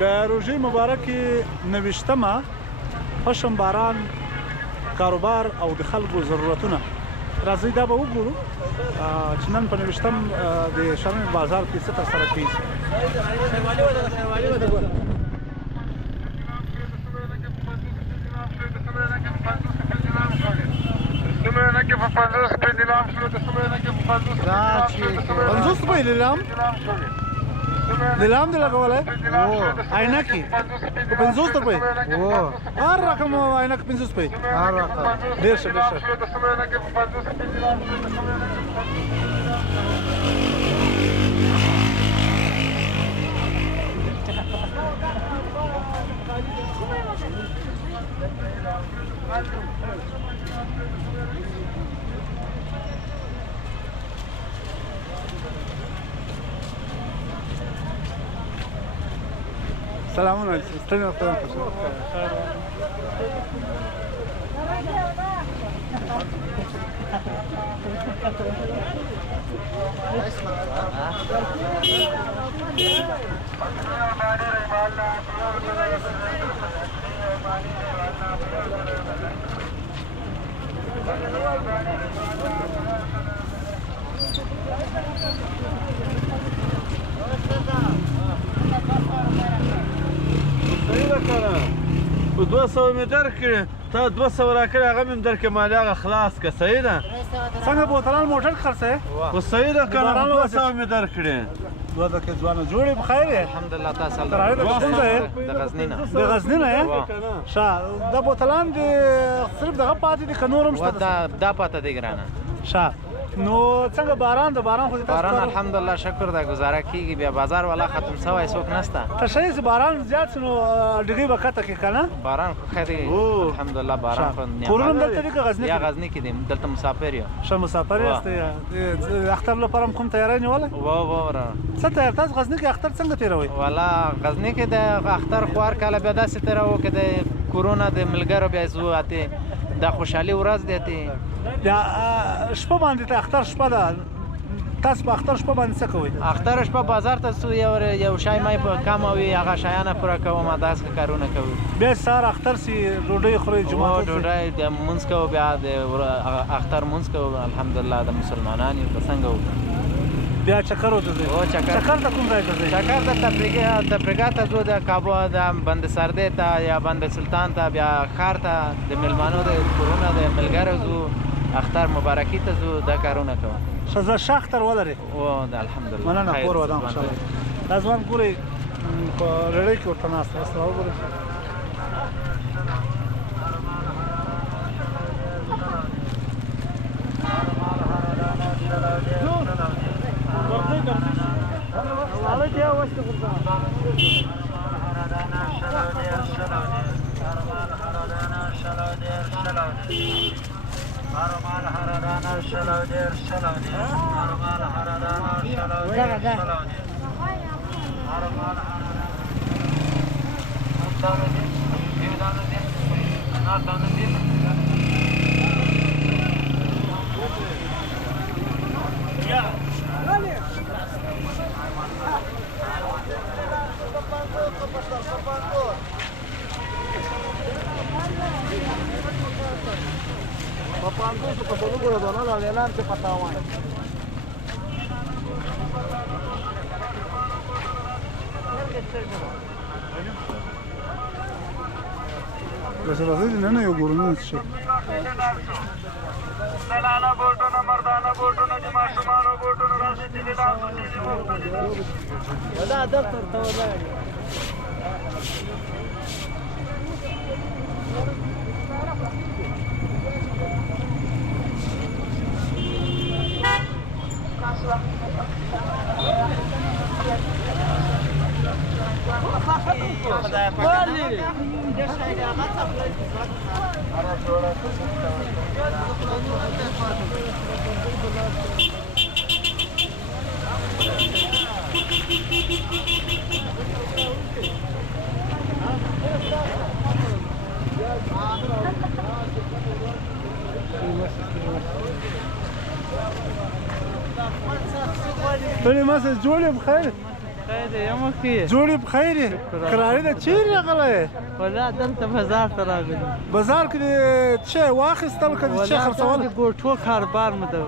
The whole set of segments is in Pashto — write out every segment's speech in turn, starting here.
د روژې مبارکې 29مه پشم باران کاروبار او د خلکو ضرورتونه راځئ دا به وګورو چې نن په 29م د شرمې بازار کې څه ترسره کېږي. پنځوس روپۍ لیلام لیلام دې لګولی عینکې په 50 روپۍ هر رقم عینک 50 روپۍ ډېر ښه ډېر ښه. سلامونه ستړي وخت په 200 مې درکړې تا 200 راکړې هغه مې درکړې مالې هغه خلاص که صحیح ده څنګه بوتلان موټر خرڅوې خو صحیح ده که نه 200 مې درکړې 2 دقیقې ځوانه جوړې په خیر یې الحمدلله تاسو د غزني نه د غزني نه یې ښه دا بوتلان دې صرف دغه پاتې دي که نور هم شته دا پاته دی ګرانه ښه نو څنګه باران د باران خو باران الحمدلله شکر ده گزاره کیږي بیا بازار والا ختم سوی څوک نشته ته شی چې باران زیات نو ډګي به کته کې کنه باران خو خیر الحمدلله باران خو کورونه دلته دي که غزني یا غزني کې دي دلته مسافر یو ښه مسافر یاست اختر لپاره کوم تیاری نیولې وره څه تیار تاسو غزني کې اختر څنګه تیروئ والا غزني کې د اختر خوار کاله بیا داسې تیروو که د کورونا د ملګرو بیا زو اته د خوشحالي ورځ دی ته یا شپه باندې ته اختر شپه ده تاسو په اختر شپه باندې څه کوئ؟ اختر شپه بازار ته ځو یو شای مای کم وي هغه شیانه پوره کوم داسې کارونه کوو بیا سهار اختر سي ډوډۍ خورئ جومات ډوډۍ د مونځ کوو بیا د اختر مونځ کوو الحمدلله د مسلمانان یو څنګه وکړو بیا چکر وته ځئ چکر ته کوم ځای ته ځئ؟ چکر ته تفریقه ته ځو د کابو د بند سردې ته یا بند سلطان ته بیا ښار ته د میلمانو د کورونه د ملګرو ځو اختر مبارکي ته ځو دا کارونه کوو ښه زه ښه اختر ولرې د الحمدلله مننه کور ودان خوشحاله دا ځوان ګورئ په رېړۍ کې ورته ناست است راوګورئ بس راځي نه نه یو ګورنه شي زنانه بوټونه مردانه بوټونه د ماشومانو بوټونه راځي چې تاسو دا دفتر ته ولاړ توني مسج جولي بخير خیر یم کې جوړې په خیر یې کراري ده چیرې راغلی ولا دلته بازار ته راغلی بازار کې دې څه واخیستل که دې څه خرڅول ګوټو کاروبار مې ده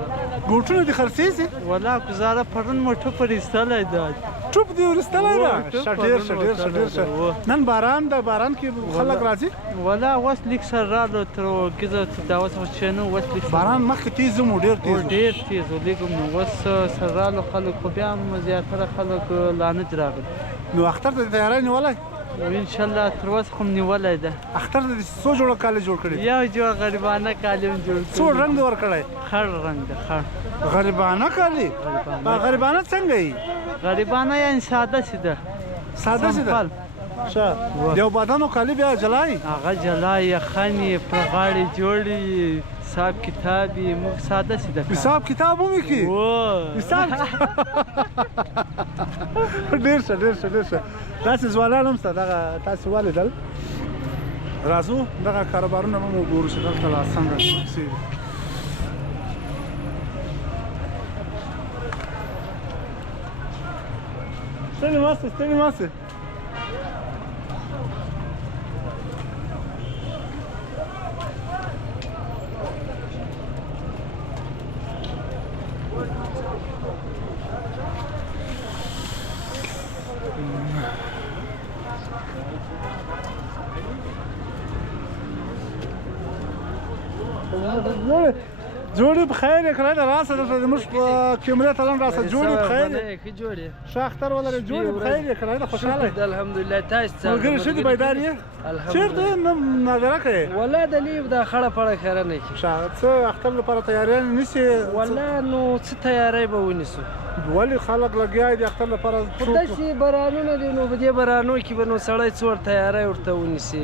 ګوټونه دې خرڅېږي ولا ګزاره پرون مو ټوپ ایستلی ده ټوپ دې ورستلی ده ټوپ ښه ډېر ښه ډېر ښه ډېر ښه نن باران ده باران کې خلک راځي ولا اوس لیک سره رالو تر ګزه دا اوس وچېنو اوس لیک باران مخکې تیز و ډېر تیز و ډېر تیز و لیکم نو اوس سره رالو خلک خو بیا هم زیاتره خلک لا نه دي راغلي نو اختر ته دې تیاری نیولی انشاءالله تر اوسه خو م نیولی ده اختر ته دې څو جوړه کالي جوړ کړي یو جوړ غریبانه کالي م جوړ څو رنګ دې ورکړی خړ رنګ ده خړ غریبانه کالي غریبانه څنګه یي غریبانه یعنې ساده سي ده ساده سي ده ښه د یو بدنو کالي بیا جلای هغه جلا یخنې پر غاړې جوړې حساب کتاب یې موږ ساده سي ده حساب کتاب هم یې کي حساب ډېر ښه ډېر ښه ډېر ښه داسې ځوانان هم شته دغه تاسې ولیدل راځو دغه کاروبارونه به مو وګورو چې دلته لا څنګه څه دي ستړي مه سئ ستړي مه سئ جوړې په خیر یې کړی ده راسه دلته زموږ په کیمرې ته هم راسه جوړې په خیر یې ښه جوړې ښه اختر ولرې جوړې په خیر یې کړی ده خوشحاله یې الحمدلله تاسو څنګه ملګري ښه دي بیدار یې چېرته یې نظاره کوې والله د لیو دا خړه پړه خیره نه کي ښه څه اختر لپاره تیاریانې نیسې والله نو څه تیاری به ونیسو ولې خلک لګیا دي اختر لپاره داسې بارانونه دي نو په دې بارانو کې به نو سړی څه ور تیاری ورته ونیسي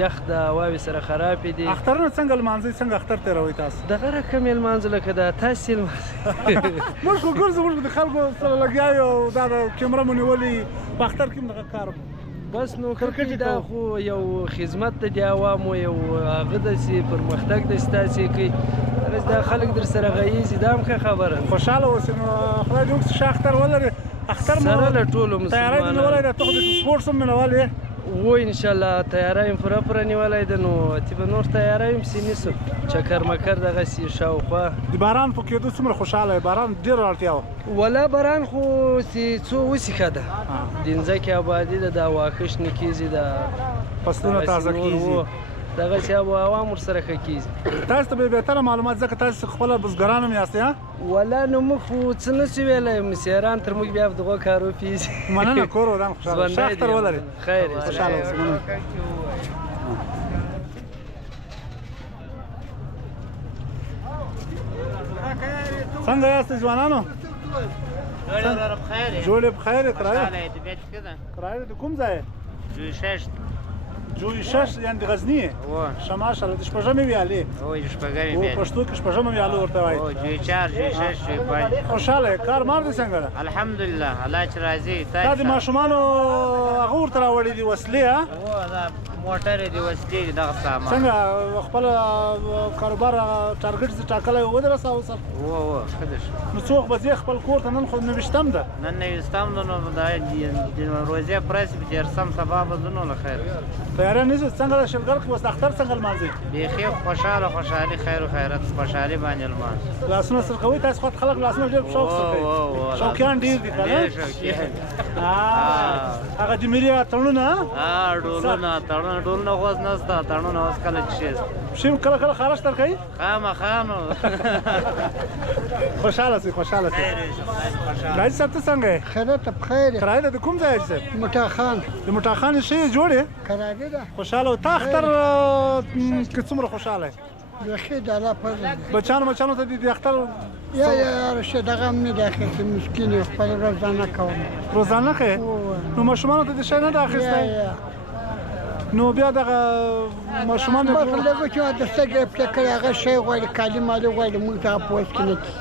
یخ ده هواوې سره خرابې دي اخترونه څنګه لمانځئ څنګه اختر تېروئ تاسو دغه رقم یې لمانځو لکه دا تاسې یې موږ خو ګرځو موږ د خلکو سره لګیا یو دا د کیمره مو نیولې په اختر کې هم دغه کار بس نو کرکټ دا خو یو خدمت د دې عوامو یو هغه داسې پرمختګ داسې تاسې کوي بس دا خلک در سره غیږي دا هم ښه خبره ده خوشحاله اوسئ نو خدای دې وکړي ښه اختر ولرې اختر مو سره له ټولو تیاری دې نیولی دی ته خو د سپورټس هم مینوال یې و انشاءالله تیاری یم پوره پوره نیولی ده نو اتې به نور تیاری هم پسې نیسو چکر مکر دغسې شاوخوا د باران په کېدو څومره خوشحاله یې باران ډېره اړتیا وه ولا باران خو څو اوسې ښه ده د مځکې آبادي ده دا واښه شنه کېږي دا فصلونه تازه کېږي دغسې آب و هوا هم ورسره ښه کېږي تاسو ته به بهتره معلومات ځکه تاسو خپله بزګران هم یاستئ ها ولا نو موږ خو څه نه شو ویلی مسیران تر موږ بیا په دغو کارو پیږي مننه کور ودان خوشحاله ښه اختر ولرئ خیر خوشحاله اوسئ مننه څنګه یاستئ ځوانانو جوړې په خیر یې کرایه کرایه د کوم ځای جوی شش یعنی د غزني ښه ماشاءالله د شپږمې ویالې پښتو کې شپږمه ویاله ورته وایي جوی 4 جوی 6 جوی 5 خوشحاله یې کار مار دی څنګه ده الحمدلله الله چې راضي دا د ماشومانو هغه ورته راوړي دي وسلې ها دا موټر دی وسلې دي دغه سامان څنګه خپل کاروبار ټارګټ چې ټاکلی و ودرساوه سر ښه ده نو څوک به ځې خپل کور ته نن خو نوېشتم ده نن نوېستم ده نو د روژې پرس به تېرسم سبا به ځو نو له خیر تیاری نیسئ څنګه د شلګر کې اوس د اختر څنګه لمانځئ بیخي خوشحالي خیر و خیرت خوشحالي باندې لمانځو لاسونه سر کوئ تاسو خو خلک لاسونه ډېر په شوق سره کوي شوقیان ډېر دي که نه هغه د ملي تړونونه ډولونه اوس نشته تړونه اوس کله چې شي پښې کله کله خارش در کوي خامخا نو خوشحاله سئ خوشحاله سئ راځي صاحب ته څنګه یې خیرت په خیر کرایه ده د کوم ځای صاحب مټا خان د مټا خان ښې جوړې کرایه ده خوشحاله و تا اختر کې څومره خوشحاله یې بیخي د الله فضل بچانو ته د اختر یا رشه دغه هم نه دی اخیستی مسکین یې خپل روزانه کوم روزانه ښې نو ماشومانو ته د شی نه ده اخیستی نو بیا دغه ماشومان لږ چې د سترګې پرې کړی هغه شی غواړي کالي مالي غواړي موږ دغه په وس کې نه کړي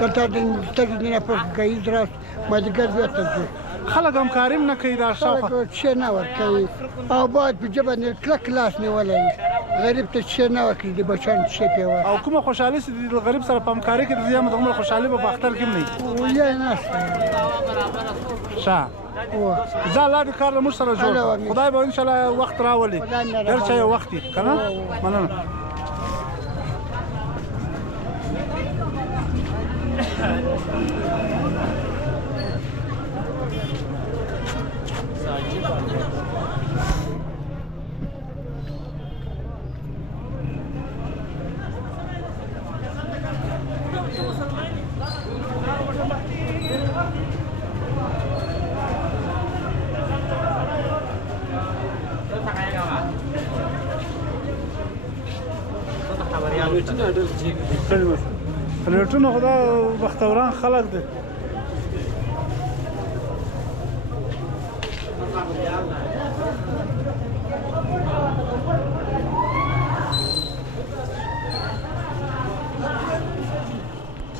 دلته د سترګې نه په ګایز راست مازدیګر بېرته ځو خلک همکاري هم نه کوي دا شاوخوا خلک څه نه ورکوي او باید په ژبه نه کلک لاس نیولی وي غریب ته څه نه ورکړي د بچیانو څه پې ورکړي او کومه خوشحالي چې د غریب سره په همکاري کې د زیامه دومره خوشحالي به په اختر کې هم نه وي یا نشته ښه ځه الله دې کار له موږ سره جوړ خدای به انشاءالله وخت راولي هر چا یو وخت وي که نه مننه پلیټونه خو دا بختوران خلک دي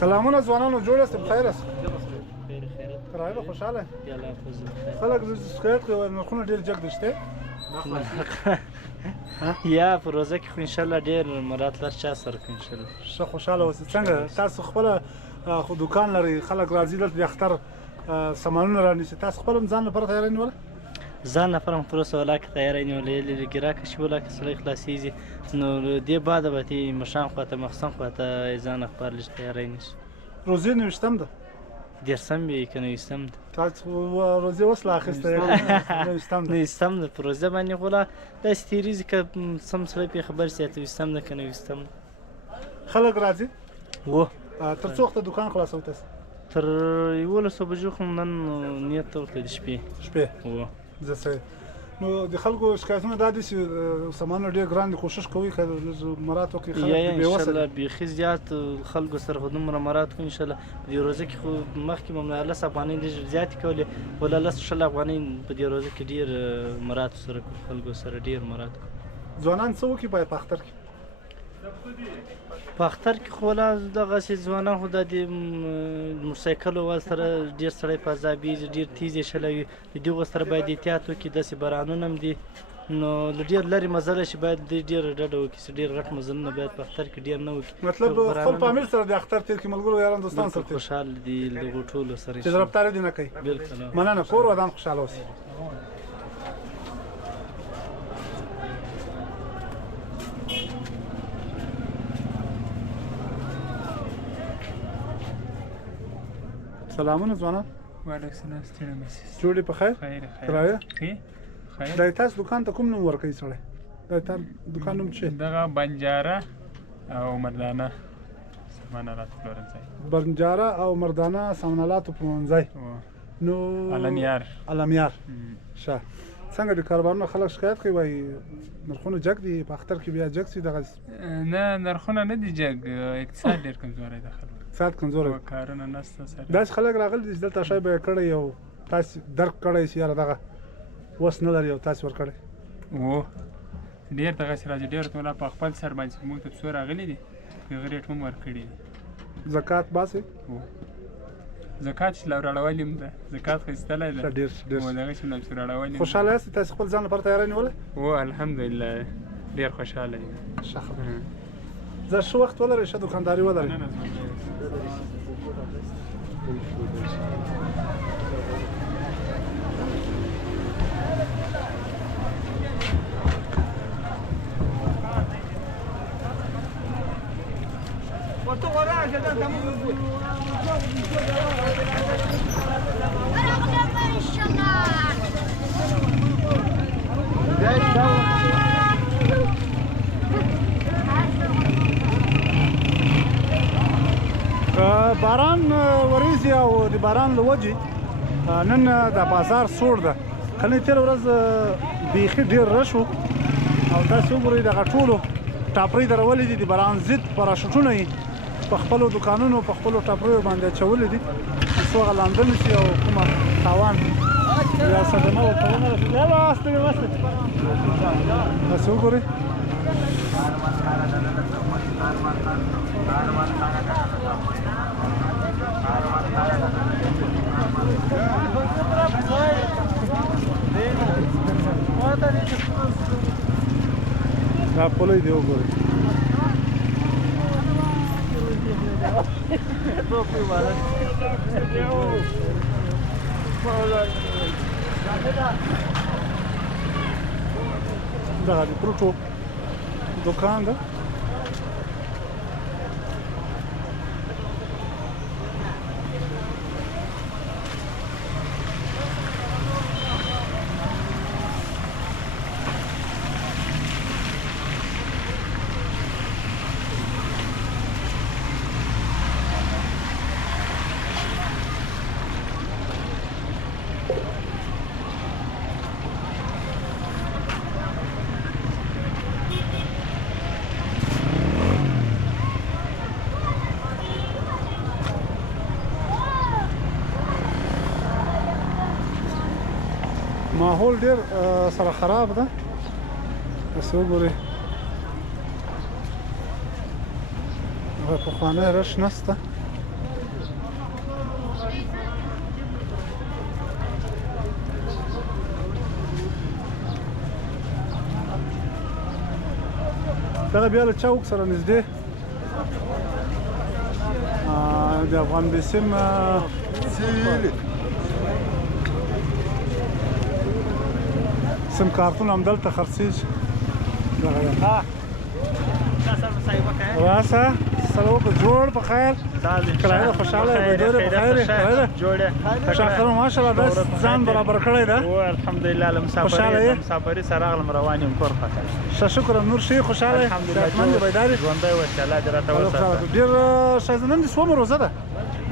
سلامونه ځوانانو جوړ یاست بخیر یاست کرایه خوشحاله خلک شکایت کوي نرخونه ډېر جګ دي شته یا په روزه کې خو انشاءالله ډېر مراتلر چا سره کوي انشاءالله ښه خوشحاله اوسئ څنګه تاسو خپله خو دوکان لرئ خلک راځي دلته د اختر سامانونه رانیسي تاسو خپله هم ځان لپاره تیاری نیوله ځان لپاره هم تر اوسه ولاکه تیاری نیولې ګراکه چې ولاکه سړی خلاصېږي نو دې بعده به تې مشان خواته مخصن خواته ځان لپاره لږ تیاری نیسي روزې نویشتم ده دېرشم وي که نویستم ده تاسو روزې اوس لا اخیسته نویستم ده نویستم ده په روزه باندې خو لا داسې تېرېږي که سم سړی پرې خبر سي نویستم ده که نویستم ده خلک راځي و تر څو وخته دوکان خلاصوئ تاسو تر 11 بجو خو نن نیت ته ورتللی د شپې و زه صحیح نو د خلکو شکایتونه دا دي چې سامانونه ډېر ګران دي کوشش کوئ که لږ مرات وکړي خلک یا انشاءالله بیخي زیات خلکو سره خو دومره مرات کوو انشاءالله په دې روزه کې خو مخکې مو 10 افغانۍ لږ زیاتې کولې ولا 10 افغانۍ په دې روزه کې ډېر مراتو سره کوو خلکو سره ډېر مرات کوو ځوانان څه وکړي باید په اختر کې په اختر کې خو ولا دغسې ځوانان خو دا د موټرسایکل وال سره ډېر سړی په عذابېږي ډېر تیز یې شلوي د دغو سره باید احتیاط وکړي داسې بارانونه هم دي نو له ډېر لرې مزله چې باید دوی ډېره ډډه وکړي چې ډېر غټ مزلونه باید په اختر کې ډېر نه وکړي مطلب خپل فامیل سره د اختر تېر کړي ملګرو یارانو دوستانو سره خوشحال دي له دغو ټولو سره چې طرفداري دې نه کوي بلکل مننه کور ودان خوشحاله اوسئ سلامونه ځوانان وعلیکم السلام ستړي مشي جوړې په خیر خیر کرایه خیر دا تاسو دکان ته کوم نوم ورکوي سړی دا تاسو دکان نوم څه دغه بنجاره او مردانه سامانالات پلورنځی بنجاره او مردانه سامانالات پلورنځی نو علمیار ښه څنګه د کاروبارونو خلک شکایت کوي وایي نرخونه جګ دي په اختر کې بیا جګ سي دغه نه نرخونه نه دي جګ اقتصاد ډېر کمزوری دی خلکو اقتصاد کمزوری کارونه نشته سره داسې خلک راغلي دي چې دلته شی به یې کړی او تاسې درک کړی چې یاره دغه وس نه لري او تاسې ورکړی و ډېر دغسې راځي ډېر ته په خپل سر باندې موږ ته څو راغلي دي هغه ریټ هم ورکړي دي زکات باسئ زکات چې لا راړولې هم ده زکات خو ایستلی ده ډېر و دغه چې لا راړولې خوشحاله یاستئ تاسې خپل ځان لپاره تیاری نیولی و الحمدلله ډېر خوشحاله یم ښه خبره زه ښه وخت ولرئ ښه دوکانداري ولرئ باران وریځي او د باران له وجې نن د بازار سوړ ده کله تېره ورځ بیخي ډېر رش و او تاسې وګورئ دغه ټولو ټاپرۍ درولې دي د باران ضد پراشوټونه یې په خپلو دوکانونو په خپلو ټاپریو باندې اچولې دي چې څو هغه لانده نه شي او کومه تاوان یا صدمه ورته ونه رسېږي تاسې وګورئ دا پولې دی وګورئ دا د پروتو دوکان ده ماحول ډیر سره خراب ده اوس وګورئ هغه پخوانی رش نشته دغه بیا له چوک سره نږدې د افغان بیسیم سم کارتون هم دلته خرڅېږي راسه سلام جوړ په خیر کله خوشاله بدر په خیر جوړه شاکر ماشاءالله دا ځان برابر کړی دا او الحمدلله مسافرې سره غلم روان یم کور خاطر شکر نور شي خوشاله الحمدلله بیداری ژوندۍ اوسه الله دې راته وساتي ډیر شایزنن دي سوم روزه ده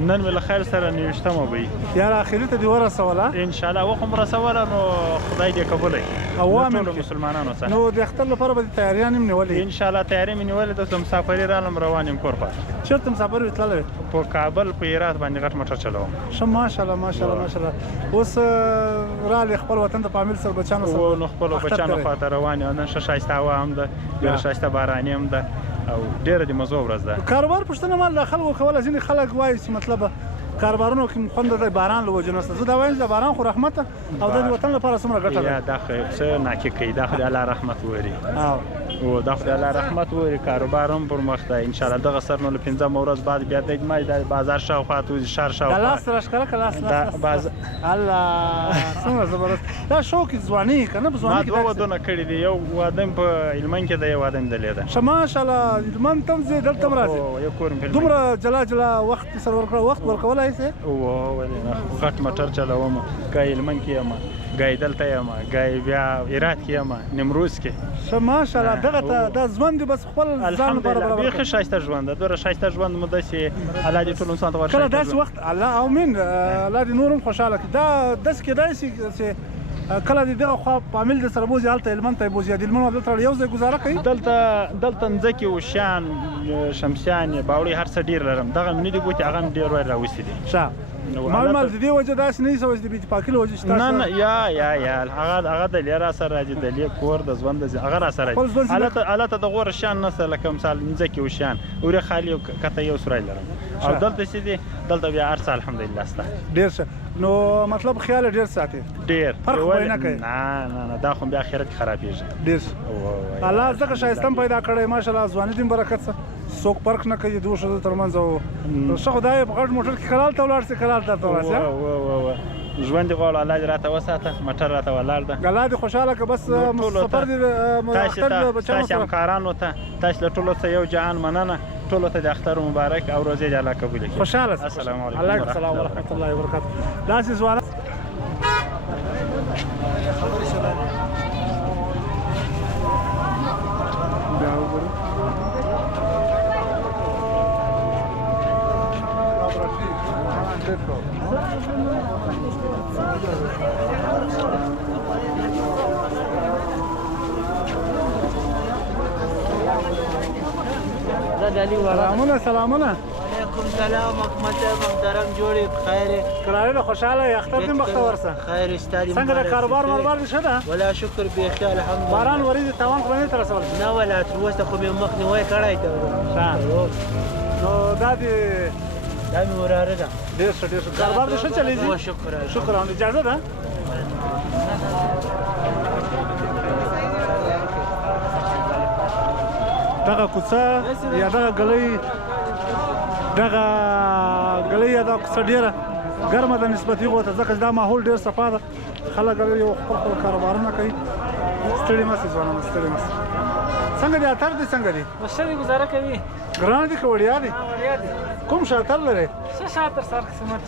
نن ول خیر سره نیشتمه وي یار اخرت دی ورسوله ان شاء الله وخم رسوله نو خدای دې قبول کړي عوام مسلمانانو سره نو د اختر لپاره به تیاریان نیولې ان شاء الله تیاری مې نیولې د مسافرې رالم روان یم کور خاطر چیرته مسافر وتلل په کابل په هرات باندې غټ موټر چلاوم شم ماشاءالله ماشاءالله اوس را ل خپل وطن ته پامل سره بچانو سره نو خپل بچانو خاطر روان یم نن شایسته هوا هم ده ډېر شایسته باراني هم ده او ډېره د مزو ورځ ده کاروبار پښتنه مال د خلکو کول ځینې خلک وایي چې مطلب کاروبارونو کې خوند د باران له وجې نشته زه دا وایم د باران خو رحمت او د وطن لپاره څومره ګټه ده یا دا خو څه ناکې کوي دا خو د الله رحمت ووري او دا خو د الله رحمت ووري کاروبار هم پر مخ ده ان شاء الله دغه سر نو له 15 ورځ بعد بیا د بازار شاوخوا تو شهر شاوخوا الله سره ښکاره کلاس الله څومره زبردست دا شوق ځواني کنه په ځواني کې ما دوه ودونه کړی دی یو واده په علمن کې دی یو واده د لیدا ماشاءالله علمن تم زه دلته راځي یو کورم په دومره جلا وخت سره وخت ورکول هيڅ او ولې غټ موټر چلاوم ګای علمن کې ما ګای دلته یم ګای بیا هرات کې یم نیمروز کې ماشاءالله دغه د ژوند بس خپل ځان برابر به شایسته ژوند دوره شایسته ژوند مده سي الله دې ټول انسان ته ورشي کله داس وخت الله امين الله دې نورم خوشاله کړي دا داس کې داسي کله دغه خو پامل د سره بوزي حالت علمن ته بوزي د علمن دلته یو ځای گزاره کوي دلته ځکه او شان شمسیان باوري هر څه ډیر لرم دغه منی دی ګوتې هغه ډیر راوستي دي مال دې وجه داس نه سوځ دي په پاکل وجه شته نه یا هغه د لرا سره راځي د لیک کور د ژوند هغه را سره حالت د غور شان نه سره لکه مثال ځکه او شان اوري خالی کته یو سره لرم او دلته سي دي دلته بیا ارس الحمدلله ستا ډیر نو مطلب خیال ډیر ساتي ډیر فرق نه کوي نه دا خو بیا اخرت خرابېږي ډیر الله زکه شایستم پیدا کړی ماشاءالله ځواني دې برکت سره څوک فرق نه کوي دوه شو ترمنځ او څه خدای په غټ موټر کې خلال ته ولاړ سي خلال ته ورسه ژوند غواړم الله دې راته وساته موټر راته ولاړ ده الله دې خوشاله که بس سفر دې تاسو همکارانو ته تاسو له ټولو څخه یو جهان مننه ټولو ته د اختر مبارک او روزه دې الله قبول کړي خوشاله السلام علیکم علیکم السلام ورحمت الله وبرکاته داسې ځوان سلامونه علیکم سلام محترم جوړې بخیر کراله خوشاله اختر دې بختور سه خیر استاد څنګه د کاروبار شته ولا شکر به خیر الحمدلله باران ورید توان خو نه تر رسول نه ولا تر اوسه خو به مخ نه وای کړای ته نو دا دې مې وراره ده ډېر ښه کاروبار دې ښه چلیږي شکر اجازه ده دغه کوڅه یا دغه ګلۍ یا دغه کوڅه ډېره ګرمه ده نسبتي هغو ته ځکه چې دا ماحول ډېر صفا ده خلک یو خپل کاروبارونه کوي ستړي مه سئ ځوانانو ستړي مه سئ څنګه دی اتر دی څنګه دی ښه دی ګزاره کوي ګران دي که وړیا دی وړیا دی کوم شاتر لرې ښه شاتر سر قسمت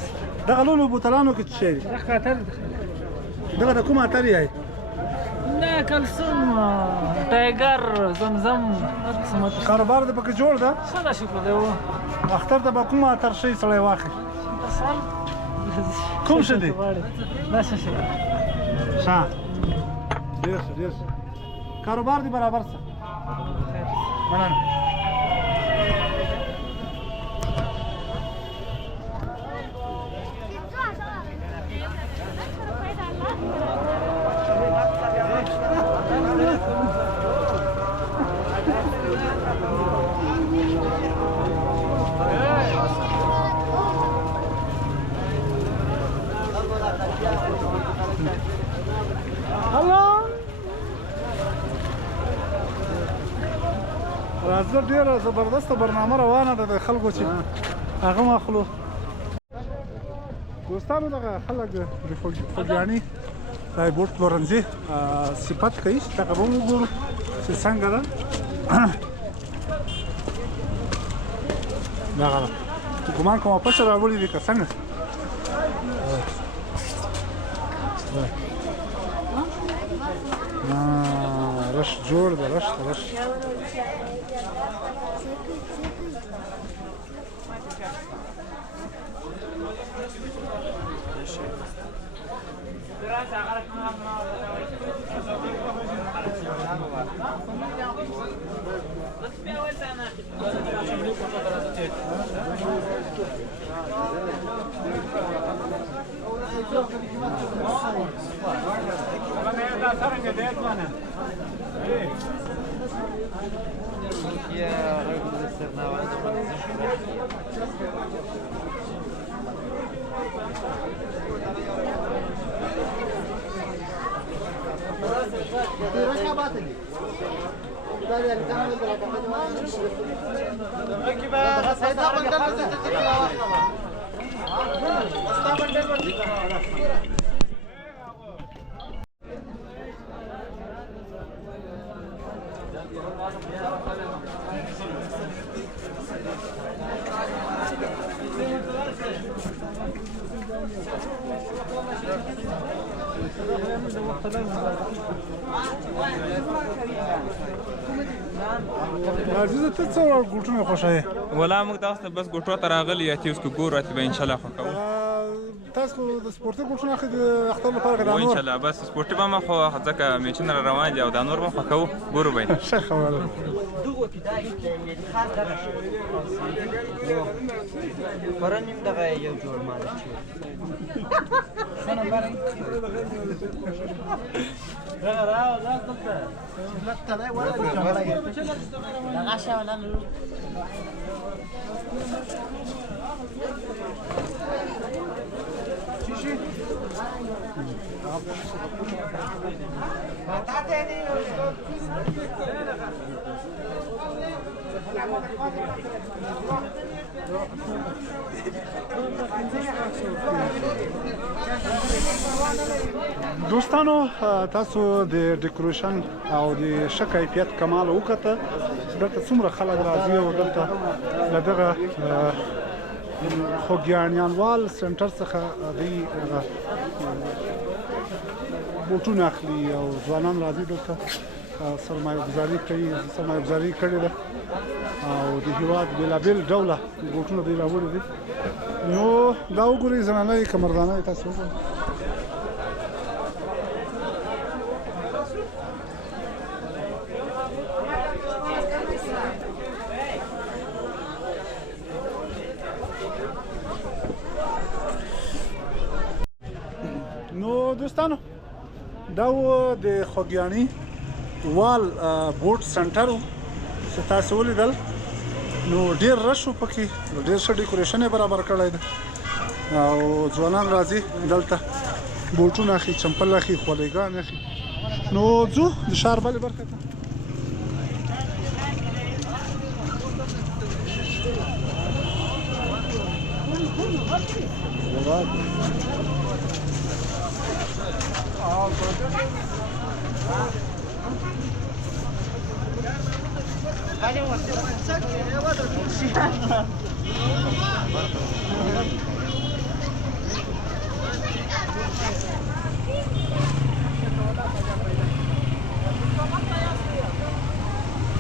دغه لولو بوتلانو کې څه شی دی دغه اتر دی دغه د کوم اتر یې نه کلسوم ټایګر زمزم هر قسمت کاروبار دې پکې جوړ ده ښه ده شکر دی اختر ته به کوم اتر شی سړی واخلي کوم شه دی دا ښه شی ښه ډېر ښه ډېر ښه کاروبار دې برابر شه مننه راځه ډېره زبردسته برنامه روانه ده د خلکو چې هغه هم اخلو دوستانو دغه خلک د خوږیاڼي د بوټ پلورنځي صفت کوي دغه به وګورو چې څنګه ده دغه ده ګمان کوم پشه راوړي دي که څنګه رش جوړ ده رش عزیزه ته څه ډول ګوټونه خوښوې ولا موږ تاسو ته بس ګوټو ته راغلي یا چې اوس که ګورو اتې به انشاءالله خوښوو تاسو د سپورټي ګوټونه اخلئ د اختر لپاره که دا نور انشاءالله بس سپورټي به مه خو ځکه میچونه را روان دي او دا نور به خوښوو ګورو به یې ښه خبره پرون نیم دغه یو جوړ ماده دوستانو تاسو د ډیکوریشن او د ښه کیفیت کمال وکړه دلته څومره خلک راځي او دلته له دغه خوږیاڼیانوال سنټر څخه دوی بوټونه اخلي او ځوانان راځي دلته سرمایه ګزاري کوي سرمایه ګزاري کړې ده او د هېواد بېلابېل ډوله بوټونه دوی راوړي دي نو دا وګورئ زنانه که مردانه تاسو وګورئ نو دوستانو دا و د خوږیاڼي وال بوټ سنټر چې تاسو ولیدل نو ډېر رش و پکې ډېر ښه ډیکوریشن یې برابر کړی دی او ځوانان راځي دلته بوټونه اخلي چمپل اخلي خولېګان اخلي نو ځو د ښار بلې برخې ته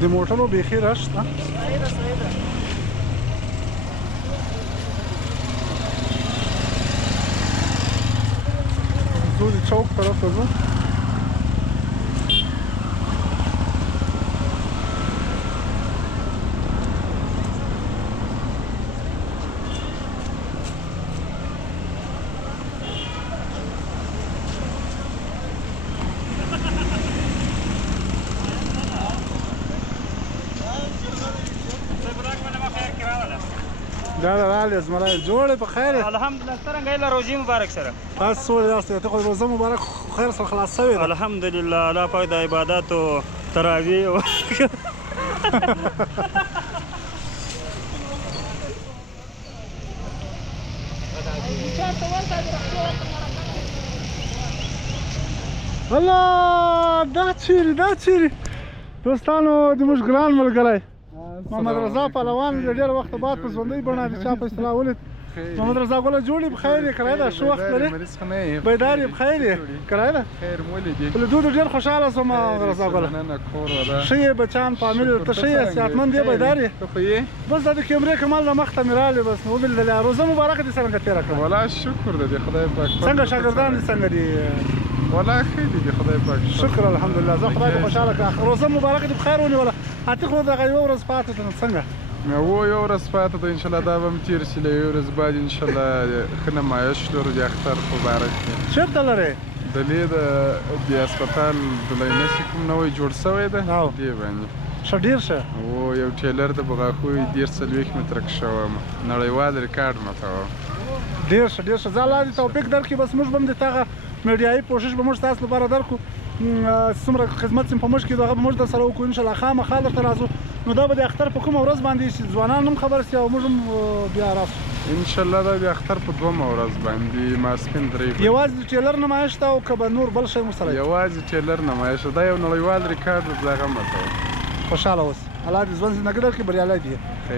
د موټرو بیخي رش ده. زو د چوک طرف ته ځو. دا راغلی زمری جوړې په خیر یې؟ الحمدلله څرنګه یې له روژې مبارک سره تاسو څومره یاست؟ ته خو روژه مبارک خیر سره خلاص شوې ده. الحمدلله الله پاک د عباداتو تراویح الله دا چیرې دوستانو زموږ ګران ملګری محمد رضا پهلوان د ډېر وخته بعد په ژوندۍ بڼه د چا په اصطلاح ولید. محمد رضا ګله جوړې په خیر یې کړی ده؟ ښه وخت لرې؟ بیدار یې په خیر یې کړی ده؟ په لیدو ډېر خوشحاله شوم رضا ګله. ښه یې بچیان فامیل ته ښه یې صحتمند یې بیدار یې؟ بس دا د کیمرې کمال له مخته مې راغلې بس ومې روژه مبارکه دې څرنګه تېره کړه؟ والله شکر د دې خدای پاک. څنګه شاګردان دې څنګه دي؟ والله ښه دي د خدای پاک شکر الحمدلله. زه خدای دې خوشحاله کړه. روژه مبارکه دې په خیر ونیوله. اته خو دغه یوه ورځ پاتې ده نو څنګه؟ یو ورځ پاتې ده انشاءالله دا به هم تېر شي. له یوې ورځې بعد انشاءالله ښه نمایش لرو د اختر په باره کې. چېرته لرې؟ دلې د دې هسپتال د لینسي کوم نوی جوړ شوی ده دې باندې. ښه ډېر ښه. یو ټیلر د بغاخوی 140 متره کې شوم. نړیوال ریکارډ ماتوم. ډېر ښه ډېر ښه. زه الله دې توفیق درکړي. بس موږ به هم د هغه میډیایي کوشش به موږ تاسو لپاره درکړو. څومره خدمت چې په موږ کې هغه به موږ در سره وکړو انشاءالله. خامخا درته راځو. نو دا به د اختر په کومه ورځ باندې شي ځوانان هم خبر شي او موږ هم بیا راشو انشاءالله. دا د اختر په 2مه ورځ باندې ماسپښین 3 بجې. یوازې د ټیلر نمایش ته او که به نور بل شی مو سره یوازې ټیلر نمایش دا یو نړیوال ریکارډ د هغه ماتوم. خوشحاله اوس. الله دې ژوند زندګي درکړي بریالی دي.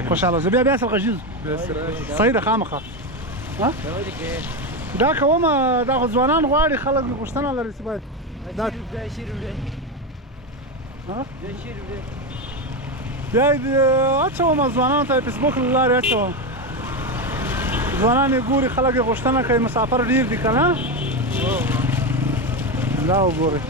خوشحاله اوسه. بیا سره غږیږو. صحیح ده خامخا. دا کومه دا خو ځوانان غواړي خلک غوښتنه لري چې باید دا بیا یې اچوم ځوانانو ته فیسبوک له لارې اچوم. ځوانان یې ګوري خلک یې غوښتنه کوي مسافر ډېر دي که نه؟ دا وګورئ